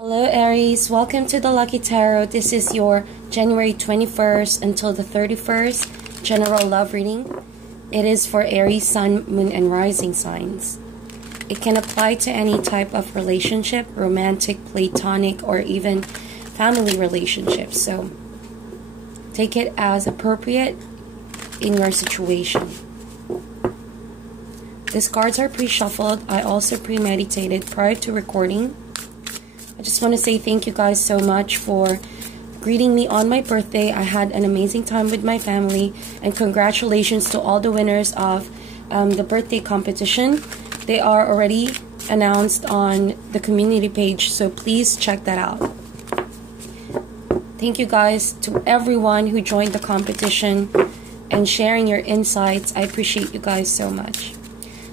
Hello Aries, welcome to the Lucky Tarot. This is your January 21st until the 31st general love reading. It is for Aries, Sun, Moon, and Rising signs. It can apply to any type of relationship, romantic, platonic, or even family relationships. So take it as appropriate in your situation. These cards are pre-shuffled. I also premeditated prior to recording. I just want to say thank you guys so much for greeting me on my birthday. I had an amazing time with my family, and congratulations to all the winners of the birthday competition. They are already announced on the community page, so please check that out. Thank you guys to everyone who joined the competition and sharing your insights. I appreciate you guys so much.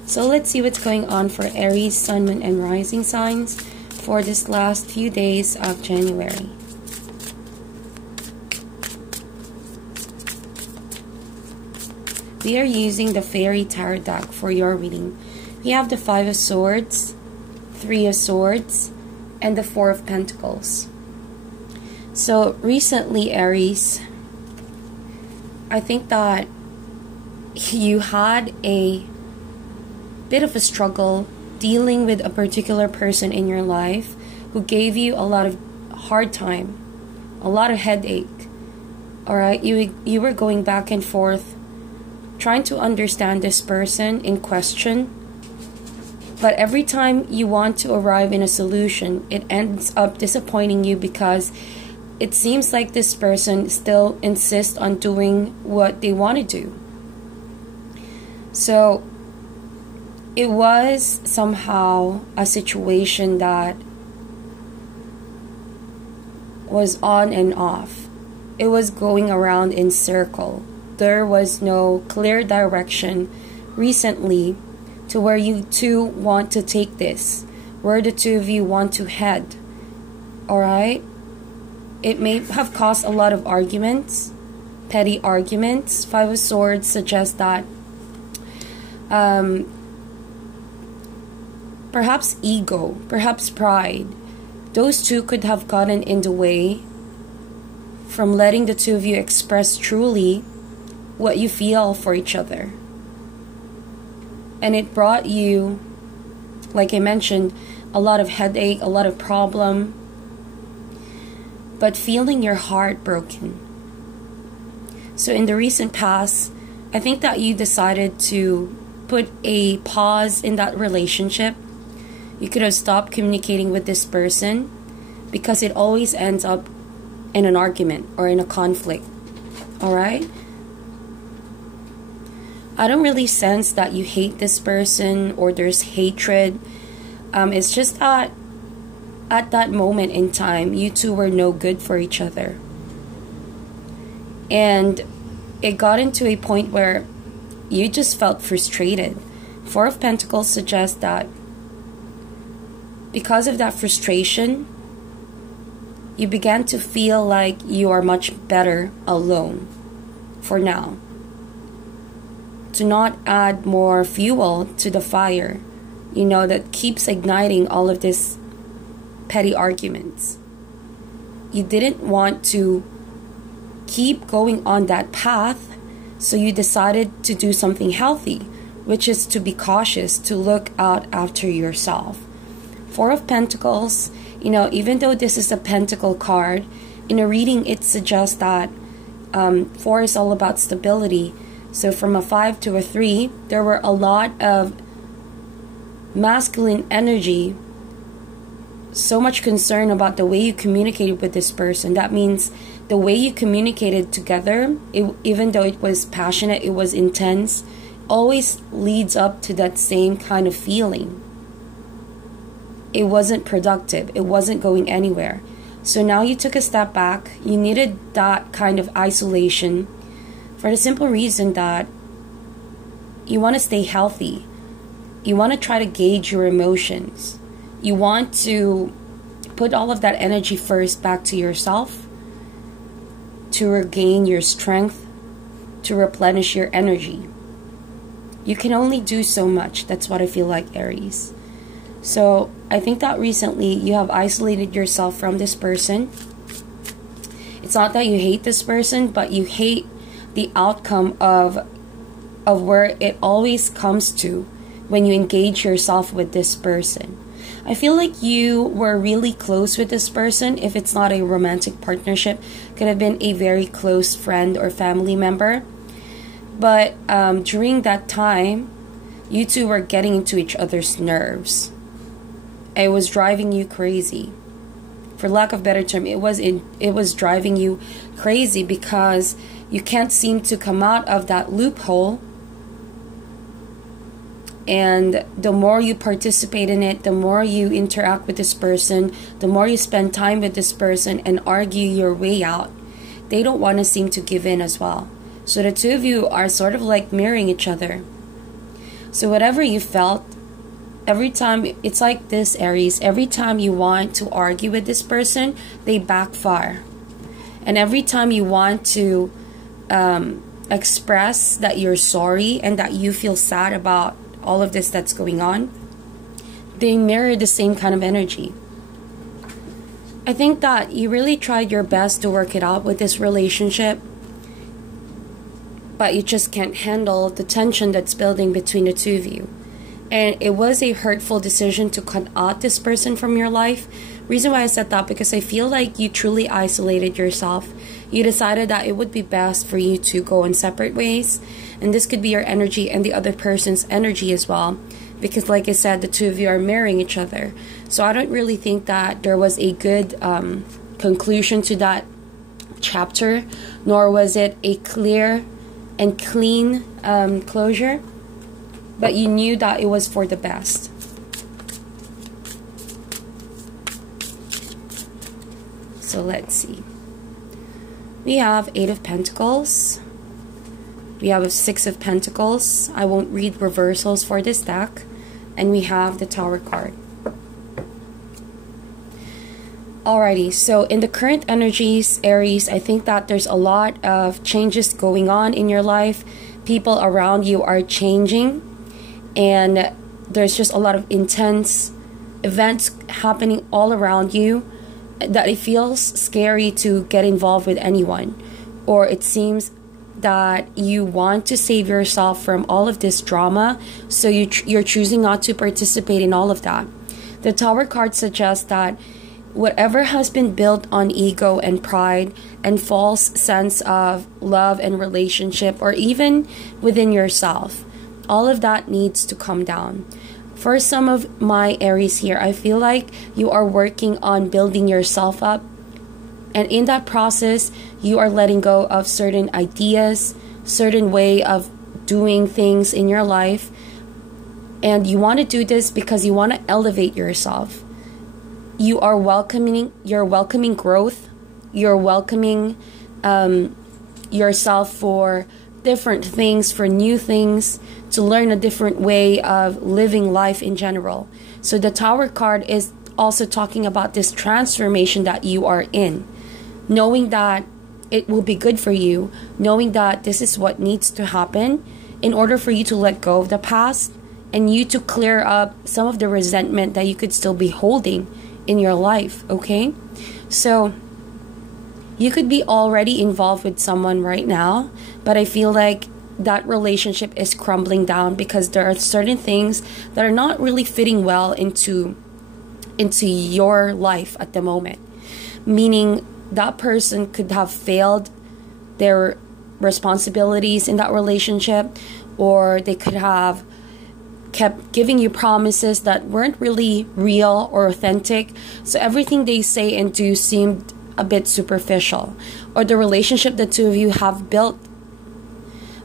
So let's see what's going on for Aries, Sun, Moon, and Rising signs for this last few days of January. We are using the Fairy Tarot deck for your reading. We have the Five of Swords, Three of Swords, and the Four of Pentacles. So recently, Aries, I think that you had a bit of a struggle dealing with a particular person in your life who gave you a lot of hard time, a lot of headache. Alright, you were going back and forth trying to understand this person in question, but every time you want to arrive in a solution, it ends up disappointing you because it seems like this person still insists on doing what they want to do. So it was somehow a situation that was on and off. It was going around in circle. There was no clear direction recently to where you two want to take this, where the two of you want to head. Alright? It may have caused a lot of arguments, petty arguments. Five of Swords suggests that perhaps ego, perhaps pride, those two could have gotten in the way from letting the two of you express truly what you feel for each other. And it brought you, like I mentioned, a lot of headache, a lot of problem, but feeling your heart broken. So in the recent past, I think that you decided to put a pause in that relationship. You could have stopped communicating with this person because it always ends up in an argument or in a conflict. Alright? I don't really sense that you hate this person or there's hatred. It's just that at that moment in time, you two were no good for each other. And it got into a point where you just felt frustrated. Four of Pentacles suggests that because of that frustration, you began to feel like you are much better alone for now. To not add more fuel to the fire, you know, that keeps igniting all of this petty arguments. You didn't want to keep going on that path, so you decided to do something healthy, which is to be cautious, to look out after yourself. Four of Pentacles, you know, even though this is a Pentacle card, in a reading it suggests that four is all about stability. So from a 5 to a 3, there were a lot of masculine energy, so much concern about the way you communicated with this person. That means the way you communicated together, even though it was passionate, it was intense, always leads up to that same kind of feeling. It wasn't productive. It wasn't going anywhere. So now you took a step back. You needed that kind of isolation for the simple reason that you want to stay healthy. You want to try to gauge your emotions. You want to put all of that energy first back to yourself to regain your strength, to replenish your energy. You can only do so much. That's what I feel like, Aries. So I think that recently you have isolated yourself from this person. It's not that you hate this person, but you hate the outcome of where it always comes to when you engage yourself with this person. I feel like you were really close with this person. If it's not a romantic partnership, could have been a very close friend or family member. But during that time, you two were getting into each other's nerves. It was driving you crazy. For lack of a better term, it was driving you crazy because you can't seem to come out of that loophole. And the more you participate in it, the more you interact with this person, the more you spend time with this person and argue your way out, they don't want to seem to give in as well. So the two of you are sort of like mirroring each other. So whatever you felt, every time, it's like this, Aries, every time you want to argue with this person, they backfire. And every time you want to express that you're sorry and that you feel sad about all of this that's going on, they mirror the same kind of energy. I think that you really tried your best to work it out with this relationship, but you just can't handle the tension that's building between the two of you. And it was a hurtful decision to cut out this person from your life. Reason why I said that, because I feel like you truly isolated yourself. You decided that it would be best for you to go in separate ways. And this could be your energy and the other person's energy as well. Because like I said, the two of you are mirroring each other. So I don't really think that there was a good conclusion to that chapter. Nor was it a clear and clean closure. But you knew that it was for the best. So let's see. We have 8 of Pentacles. We have a 6 of Pentacles. I won't read reversals for this deck. And we have the Tower card. Alrighty, so in the current energies, Aries, I think that there's a lot of changes going on in your life. People around you are changing. And there's just a lot of intense events happening all around you that it feels scary to get involved with anyone. Or it seems that you want to save yourself from all of this drama, so you're choosing not to participate in all of that. The Tower card suggests that whatever has been built on ego and pride and false sense of love and relationship, or even within yourself, all of that needs to come down. For some of my Aries here, I feel like you are working on building yourself up. And in that process, you are letting go of certain ideas, certain way of doing things in your life. And you want to do this because you want to elevate yourself. You're welcoming growth. You're welcoming yourself for different things, for new things, to learn a different way of living life in general. So the Tower card is also talking about this transformation that you are in, knowing that it will be good for you, knowing that this is what needs to happen in order for you to let go of the past and you to clear up some of the resentment that you could still be holding in your life, okay? So you could be already involved with someone right now, but I feel like that relationship is crumbling down because there are certain things that are not really fitting well into your life at the moment. Meaning that person could have failed their responsibilities in that relationship, or they could have kept giving you promises that weren't really real or authentic. So everything they say and do seemed a bit superficial, or the relationship the two of you have built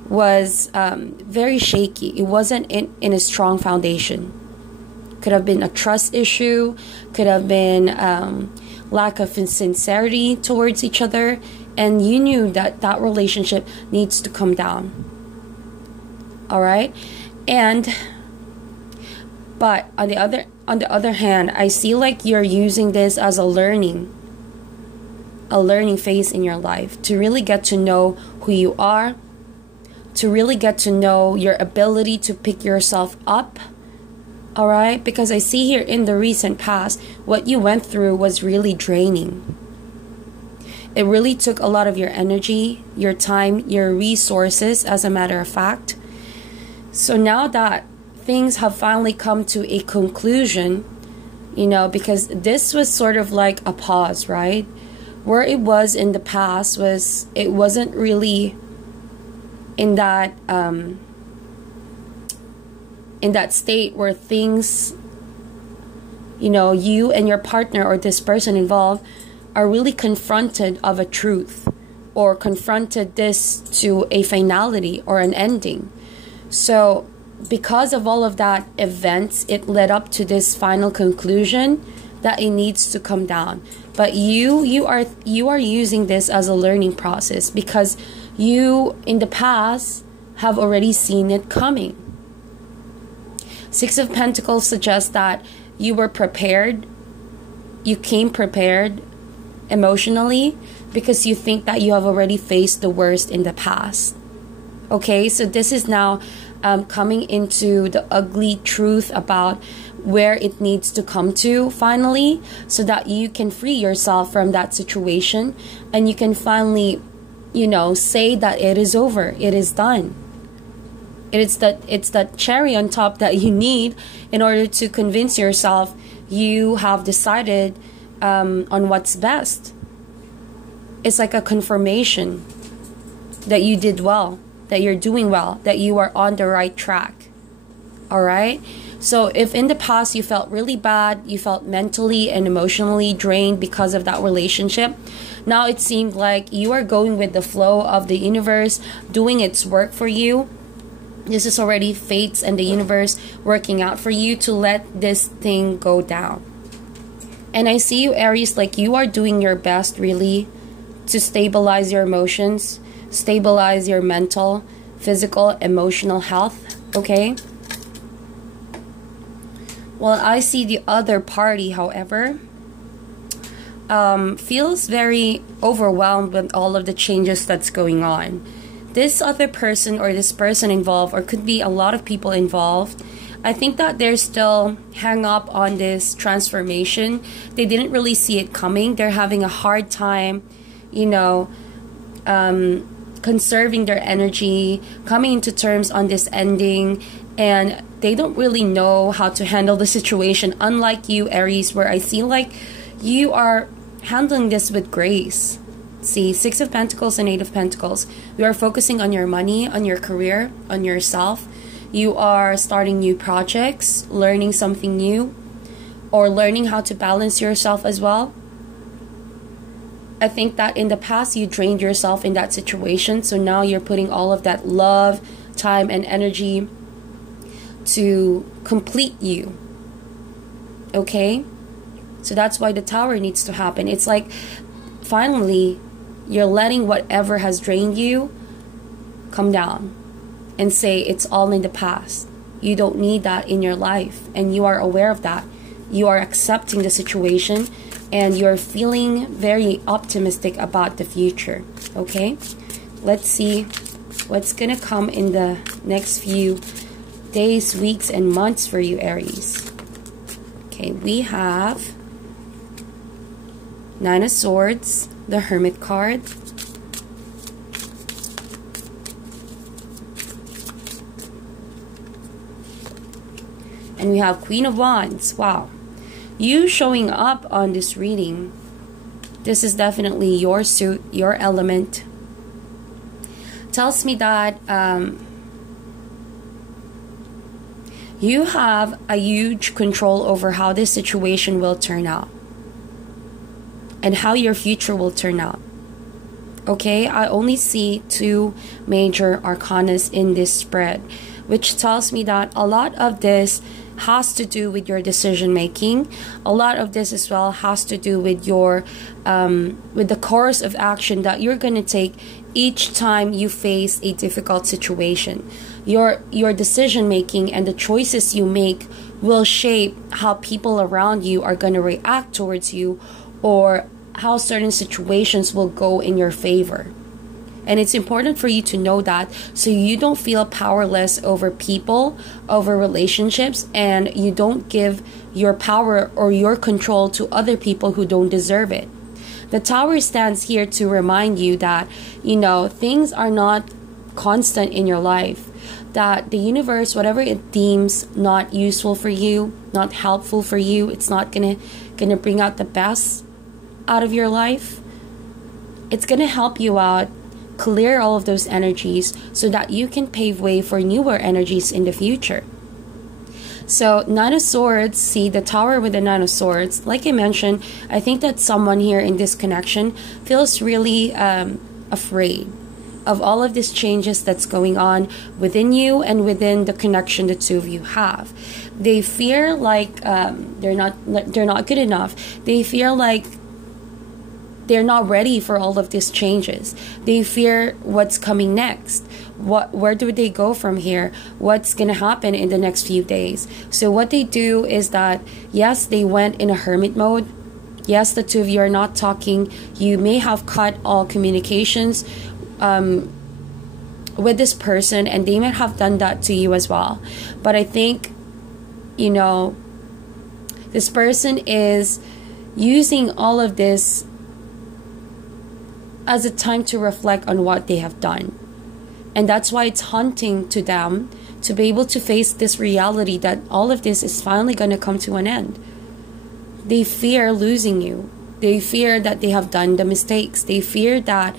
was very shaky. It wasn't in a strong foundation. Could have been a trust issue, could have been lack of sincerity towards each other, and you knew that that relationship needs to come down. All right, but on the other hand, I see like you're using this as a learning phase in your life to really get to know who you are, to really get to know your ability to pick yourself up All right, because I see here in the recent past, what you went through was really draining. It really took a lot of your energy, your time, your resources, as a matter of fact. So now that things have finally come to a conclusion, you know, because this was sort of like a pause, right? Where it was in the past was, it wasn't really in that state where things, you know, you and your partner or this person involved are really confronted of a truth, or confronted this to a finality or an ending. So because of all of that events, it led up to this final conclusion that it needs to come down. But you are using this as a learning process, because you in the past have already seen it coming. Six of Pentacles suggests that you were prepared. You came prepared emotionally, because you think that you have already faced the worst in the past. Okay, so this is now coming into the ugly truth about where it needs to come to finally, so that you can free yourself from that situation, and you can finally, you know, say that it is over, it is done. It's that cherry on top that you need in order to convince yourself you have decided on what's best. It's like a confirmation that you did well, that you're doing well, that you are on the right track. All right? So if in the past you felt really bad, you felt mentally and emotionally drained because of that relationship, now it seemed like you are going with the flow of the universe, doing its work for you. This is already fates and the universe working out for you to let this thing go down. And I see you, Aries, like you are doing your best really to stabilize your emotions, stabilize your mental, physical, emotional health, okay? Well, I see the other party, however, feels very overwhelmed with all of the changes that's going on. This other person or this person involved, or could be a lot of people involved, I think that they're still hung up on this transformation. They didn't really see it coming. They're having a hard time, you know, conserving their energy, coming into terms on this ending, and they don't really know how to handle the situation. Unlike you, Aries, where I feel like you are handling this with grace. See, Six of Pentacles and Eight of Pentacles. You are focusing on your money, on your career, on yourself. You are starting new projects, learning something new, or learning how to balance yourself as well. I think that in the past you drained yourself in that situation, so now you're putting all of that love, time, and energy to complete you. Okay? So that's why the Tower needs to happen. It's like finally you're letting whatever has drained you come down and say it's all in the past. You don't need that in your life, and you are aware of that. You are accepting the situation, and you're feeling very optimistic about the future. Okay? Let's see what's gonna come in the next few days, weeks, and months for you, Aries. Okay, we have Nine of Swords, the Hermit card, and we have Queen of Wands. Wow. You showing up on this reading, this is definitely your suit, your element. Tells me that you have a huge control over how this situation will turn out and how your future will turn out. Okay, I only see two major arcanas in this spread, which tells me that a lot of this has to do with your decision making. A lot of this as well has to do with your with the course of action that you're going to take each time you face a difficult situation. Your decision making and the choices you make will shape how people around you are going to react towards you, or how certain situations will go in your favor. And it's important for you to know that, so you don't feel powerless over people, over relationships, and you don't give your power or your control to other people who don't deserve it. The Tower stands here to remind you that, things are not constant in your life. That the universe, whatever it deems not useful for you, not helpful for you, it's not gonna bring out the best out of your life. It's gonna help you out, clear all of those energies so that you can pave way for newer energies in the future. So Nine of Swords, see the Tower with the Nine of Swords. Like I mentioned, I think that someone here in this connection feels really afraid of all of these changes that's going on within you and within the connection the two of you have. They fear like they're not good enough. They feel like they're not ready for all of these changes. They fear what's coming next. Where do they go from here? What's gonna happen in the next few days? So what they do is that, yes, they went in a hermit mode. Yes, the two of you are not talking. You may have cut all communications with this person, and they might have done that to you as well. But I think, this person is using all of this as a time to reflect on what they have done. And that's why it's haunting to them to be able to face this reality that all of this is finally going to come to an end. They fear losing you. They fear that they have done the mistakes. They fear that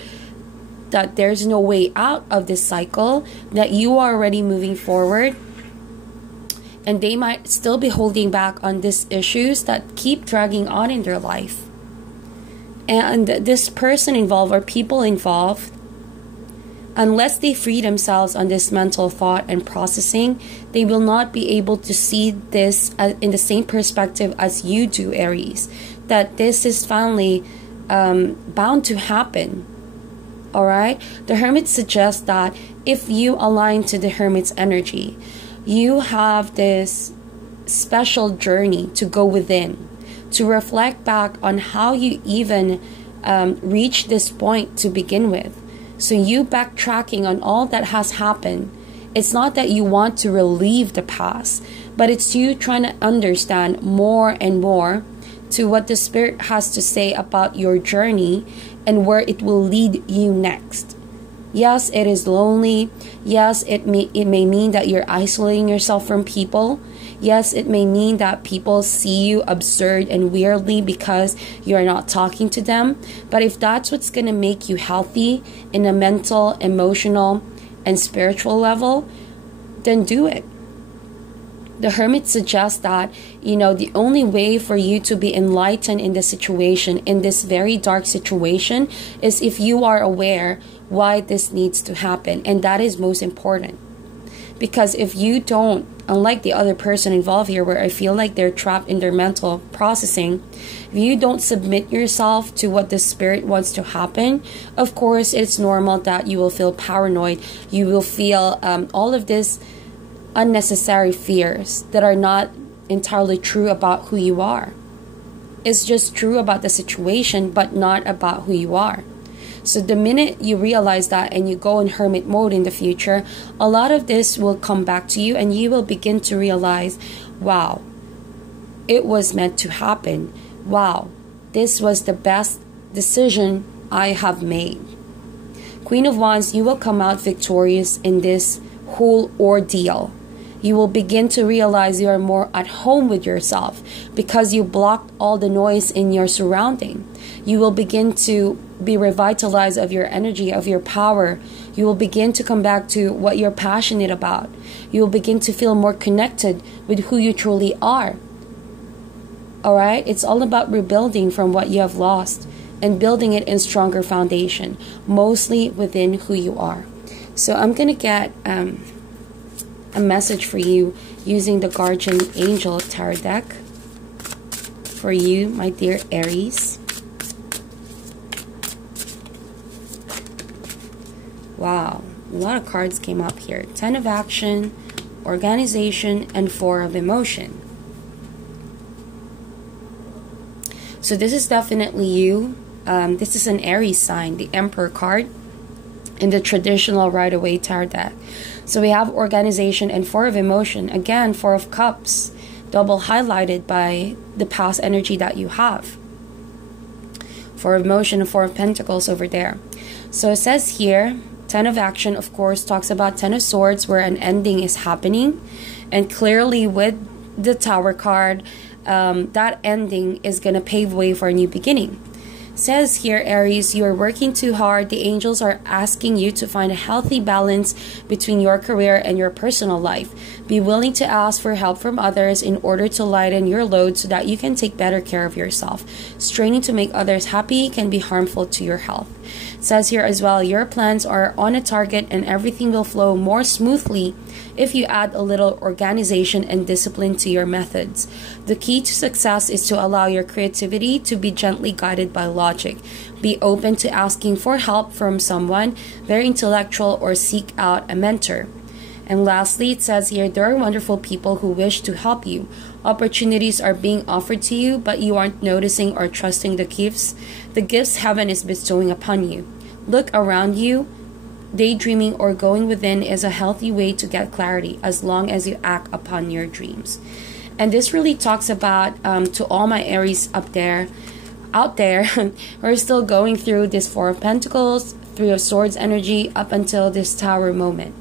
there's no way out of this cycle, that you are already moving forward, and they might still be holding back on these issues that keep dragging on in their life. And this person involved, or people involved, unless they free themselves on this mental thought and processing, they will not be able to see this in the same perspective as you do, Aries. That this is finally bound to happen. Alright? The Hermit suggests that if you align to the Hermit's energy, you have this special journey to go within, to reflect back on how you even reached this point to begin with. So you backtracking on all that has happened. It's not that you want to relieve the past, but it's you trying to understand more and more to what the Spirit has to say about your journey and where it will lead you next. Yes, it is lonely. Yes, it may mean that you're isolating yourself from people. Yes, it may mean that people see you absurd and weirdly because you're not talking to them. But if that's what's going to make you healthy in a mental, emotional, and spiritual level, then do it. The Hermit suggests that, the only way for you to be enlightened in this situation, in this very dark situation, is if you are aware why this needs to happen. And that is most important. Because if you don't, unlike the other person involved here, where I feel like they're trapped in their mental processing, if you don't submit yourself to what the Spirit wants to happen, of course, it's normal that you will feel paranoid. You will feel all of this unnecessary fears that are not entirely true about who you are. It's just true about the situation, but not about who you are. So the minute you realize that and you go in hermit mode in the future, a lot of this will come back to you, and you will begin to realize, wow, it was meant to happen. Wow, this was the best decision I have made. Queen of Wands, you will come out victorious in this whole ordeal. You will begin to realize you are more at home with yourself because you blocked all the noise in your surrounding. You will begin to be revitalized of your energy, of your power. You will begin to come back to what you're passionate about. You will begin to feel more connected with who you truly are. Alright? It's all about rebuilding from what you have lost and building it in stronger foundation, mostly within who you are. So I'm going to get a message for you using the Guardian Angel Tarot deck for you, my dear Aries. Wow, a lot of cards came up here. 10 of Action, Organization, and 4 of Emotion. So this is definitely you. This is an Aries sign, the Emperor card. in the traditional Rider-Waite tarot deck. So we have organization and Four of Emotion. Again, Four of Cups, double highlighted by the past energy that you have. Four of Emotion and Four of Pentacles over there. So it says here, Ten of Action, of course, talks about Ten of Swords, where an ending is happening. And clearly with the Tower card, that ending is going to pave way for a new beginning. Says here, Aries, you are working too hard. The angels are asking you to find a healthy balance between your career and your personal life. Be willing to ask for help from others in order to lighten your load so that you can take better care of yourself. Straining to make others happy can be harmful to your health. Says here as well, your plans are on a target and everything will flow more smoothly if you add a little organization and discipline to your methods. The key to success is to allow your creativity to be gently guided by logic. Be open to asking for help from someone very intellectual or seek out a mentor. And lastly, it says here, there are wonderful people who wish to help you. Opportunities are being offered to you, but you aren't noticing or trusting the gifts heaven is bestowing upon you. Look around you. Daydreaming or going within is a healthy way to get clarity as long as you act upon your dreams. And this really talks about to all my Aries out there who are still going through this Four of Pentacles, Three of Swords energy up until this Tower moment.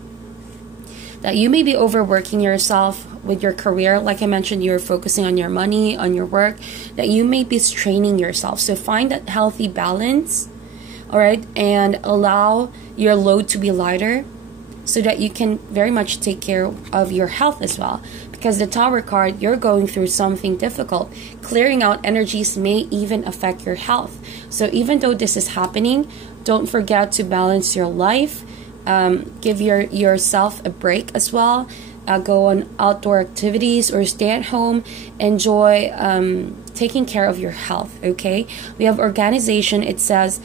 That you may be overworking yourself with your career. Like I mentioned, you're focusing on your money, on your work, that you may be straining yourself. So find that healthy balance, all right, and allow your load to be lighter so that you can very much take care of your health as well. Because the Tower card, you're going through something difficult. Clearing out energies may even affect your health. So even though this is happening, don't forget to balance your life. Give yourself a break as well. Go on outdoor activities or stay at home. Enjoy taking care of your health, okay? We have organization. It says,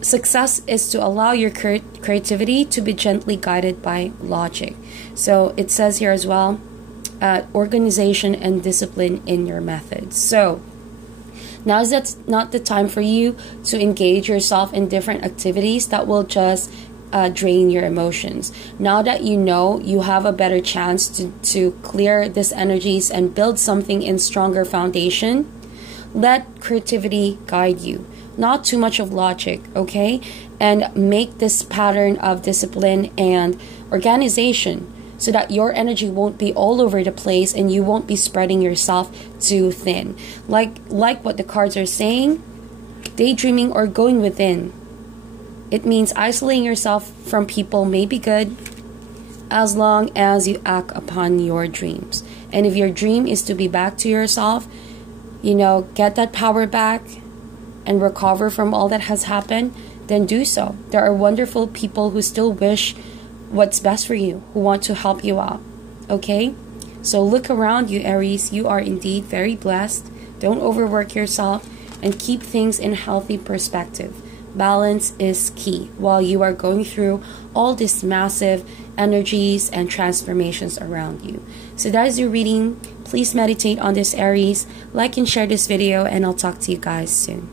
success is to allow your creativity to be gently guided by logic. So it says here as well, organization and discipline in your methods. So now is that not the time for you to engage yourself in different activities that will just drain your emotions. Now that you know, you have a better chance to clear these energies and build something in stronger foundation. Let creativity guide you, not too much of logic, okay? And make this pattern of discipline and organization so that your energy won't be all over the place and you won't be spreading yourself too thin. Like what the cards are saying, daydreaming or going within. It means isolating yourself from people may be good as long as you act upon your dreams. And if your dream is to be back to yourself, you know, get that power back and recover from all that has happened, then do so. There are wonderful people who still wish what's best for you, who want to help you out, okay? So look around you, Aries. You are indeed very blessed. Don't overwork yourself and keep things in healthy perspective. Balance is key while you are going through all these massive energies and transformations around you. So that is your reading. Please meditate on this, Aries. Like and share this video, and I'll talk to you guys soon.